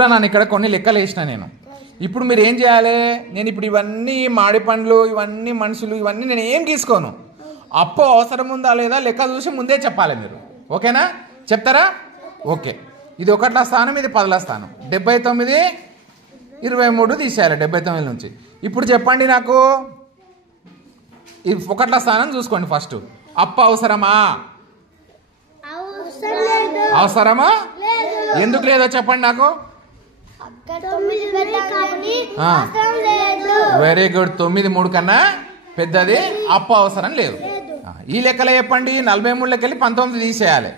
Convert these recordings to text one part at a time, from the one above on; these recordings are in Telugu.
నన్ను ఇక్కడ కొన్ని లెక్కలు వేసిన నేను. ఇప్పుడు మీరు ఏం చేయాలి? నేను ఇప్పుడు ఇవన్నీ మాడి పండ్లు, ఇవన్నీ మనుషులు, ఇవన్నీ నేను ఏం తీసుకోను. అప్పు అవసరం ఉందా లేదా లెక్క చూసి ముందే చెప్పాలి మీరు. ఓకేనా? చెప్తారా? ఓకే. ఇది 1ల స్థానం, ఇది 10ల స్థానం. 79, 23 తీసేయాలి 79 నుంచి. ఇప్పుడు చెప్పండి నాకు, ఇది 1ల స్థానం చూసుకోండి. ఫస్ట్ అప్పు అవసరమా? అవసరమా? ఎందుకు లేదో చెప్పండి నాకు. Very good. 9 3 కన్నా పెద్దది అప్పు అవసరం లేదు. ఈ లెక్కలో చెప్పండి. 43 లెక్కలి 19 తీసేయాలి.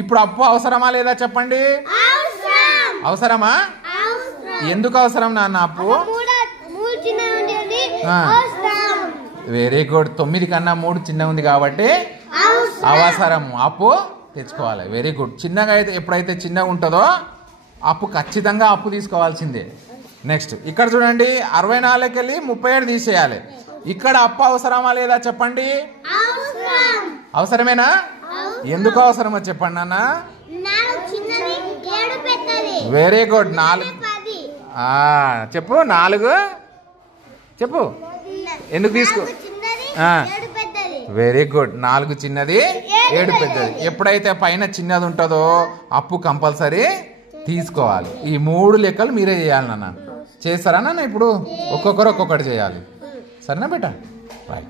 ఇప్పుడు అప్పు అవసరమా లేదా చెప్పండి. అవసరమా? ఎందుకు అవసరం నాన్న అప్పు? Very good. 9 కన్నా 3 చిన్నగా ఉంది కాబట్టి అవసరం. అప్పు తెచ్చుకోవాలి. Very good. చిన్నగా అయితే ఎప్పుడైతే చిన్నగా ఉంటుందో అప్పు ఖచ్చితంగా అప్పు తీసుకోవాల్సిందే. నెక్స్ట్ ఇక్కడ చూడండి. 64 వెళ్ళి 37 తీసేయాలి. ఇక్కడ అప్పు అవసరమా లేదా చెప్పండి. అవసరమేనా? ఎందుకు అవసరమో చెప్పండి నాన్న. Very good. 4 చెప్పు. 4 చెప్పు. ఎందుకు తీసుకో. Very good. 4 చిన్నది, 7 పెద్దది. ఎప్పుడైతే పైన చిన్నది ఉంటుందో అప్పు కంపల్సరీ తీసుకోవాలి. ఈ 3 లెక్కలు మీరే చేయాలి నాన్న. చేస్తారా నాన్న? ఇప్పుడు ఒక్కొక్కరు ఒక్కొక్కటి చేయాలి. సరేనా బేటా? రైట్.